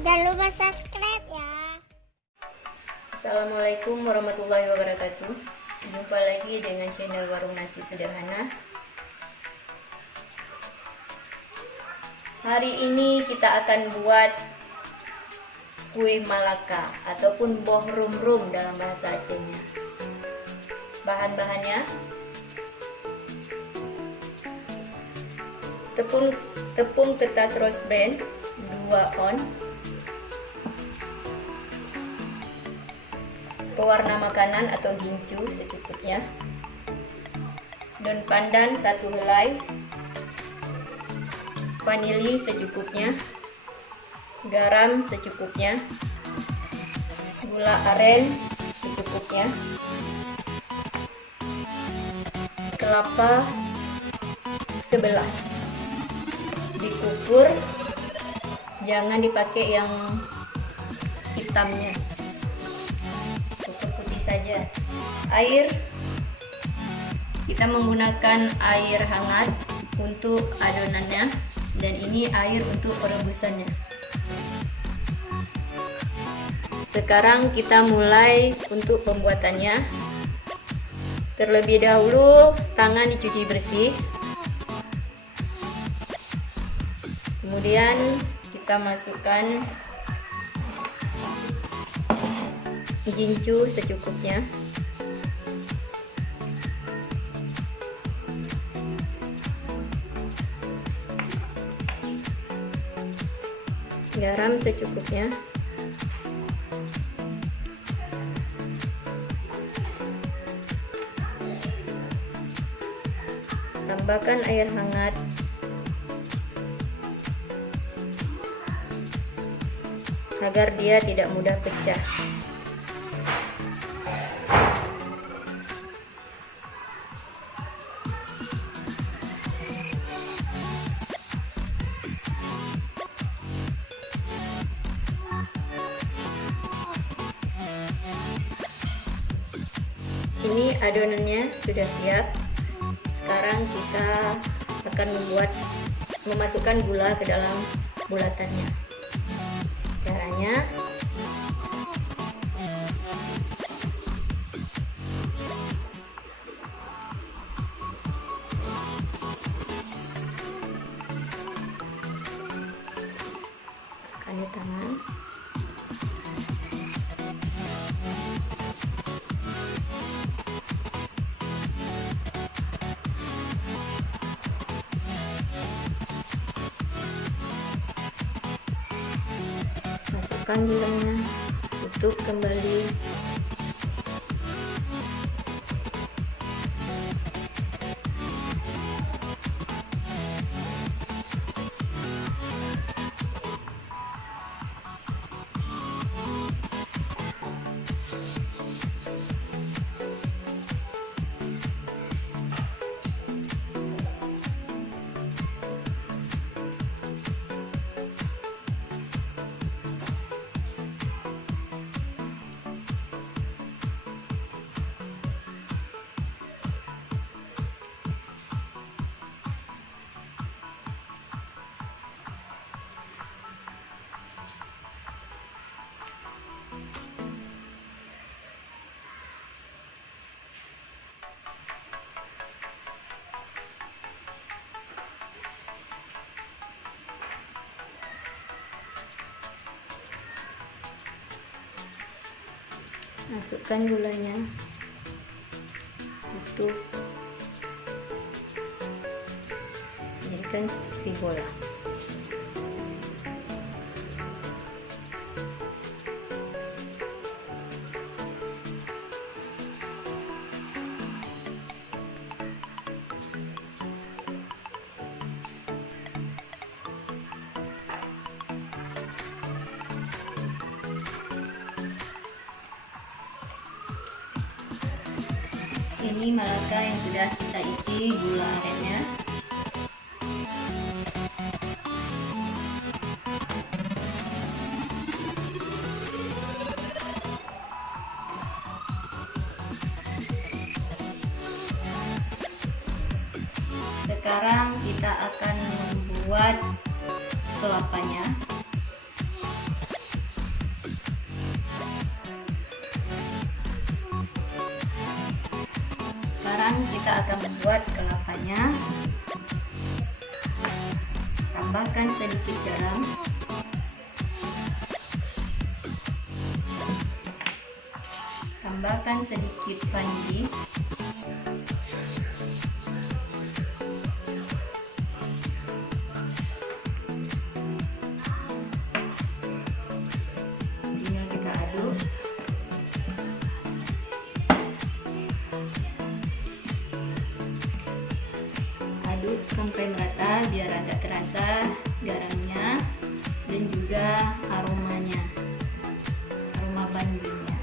Jangan lupa subscribe ya. Assalamualaikum warahmatullahi wabarakatuh. Jumpa lagi dengan channel Warung Nasi Sederhana. Hari ini kita akan buat kue Malaka ataupun boh rum-rum dalam bahasa Acehnya. Bahan-bahannya: tepung kertas rose bran 2 on, pewarna makanan atau gincu secukupnya, daun pandan 1 helai, vanili secukupnya, garam secukupnya, gula aren secukupnya, kelapa 11, dikukur, jangan dipakai yang hitamnya, cukup putih saja. Air, kita menggunakan air hangat untuk adonannya, dan ini air untuk perebusannya. Sekarang kita mulai untuk pembuatannya. Terlebih dahulu tangan dicuci bersih, kemudian kita masukkan gincu secukupnya, garam secukupnya, tambahkan air hangat, agar dia tidak mudah pecah. Ini adonannya sudah siap. Sekarang kita akan memasukkan gula ke dalam bulatannya. Caranya, akan di tangan. Masukkan gulanya, tutup kembali. Masukkan gulanya, tutup, jadikan seperti bola. Ini Malaka yang sudah kita isi gula arennya. Sekarang kita akan membuat kelapanya. kita akan membuat kelapanya. Tambahkan sedikit garam, tambahkan sedikit vanili, tinggal kita aduk. Aduk sampai merata biar agak terasa garamnya dan juga aromanya, aroma vanilinya.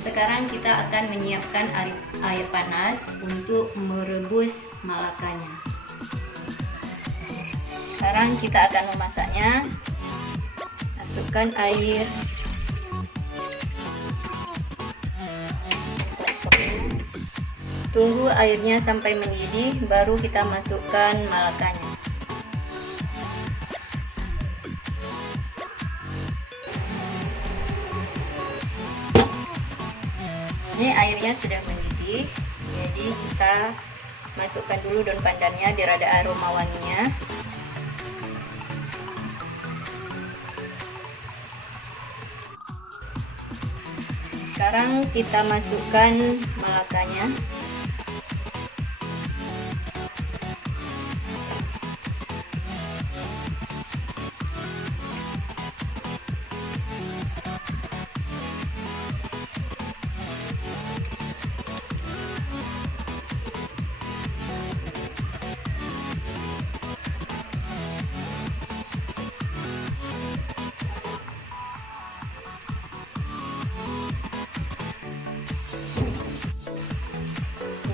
Sekarang kita akan menyiapkan air panas untuk merebus malakanya. Sekarang kita akan memasaknya. Masukkan air. Tunggu airnya sampai mendidih, baru kita masukkan malakanya. Ini airnya sudah mendidih, jadi kita masukkan dulu daun pandannya biar ada aroma wanginya. Sekarang kita masukkan malakanya.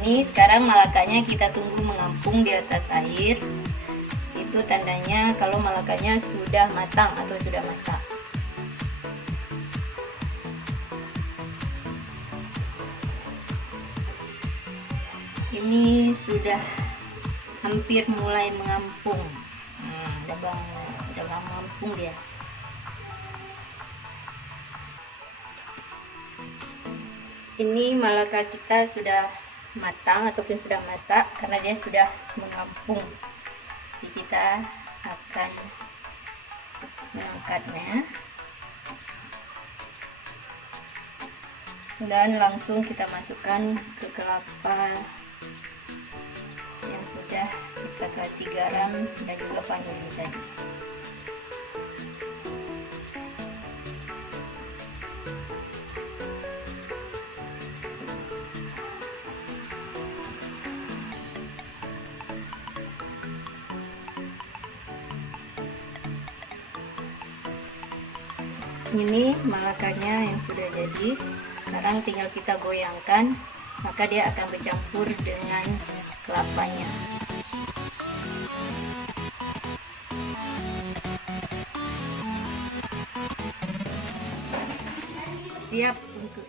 Ini sekarang malakanya kita tunggu mengapung di atas air. Itu tandanya kalau malakanya sudah matang atau sudah masak. Ini sudah hampir mulai mengampung. Udah mengampung dia. Ini malaka kita sudah matang ataupun sudah masak karena dia sudah mengampung. Jadi kita akan mengangkatnya dan langsung kita masukkan ke kelapa yang sudah kita kasih garam dan juga vanili tadi. Ini malakanya yang sudah jadi. Sekarang tinggal kita goyangkan, maka dia akan bercampur dengan kelapanya. Siap untuk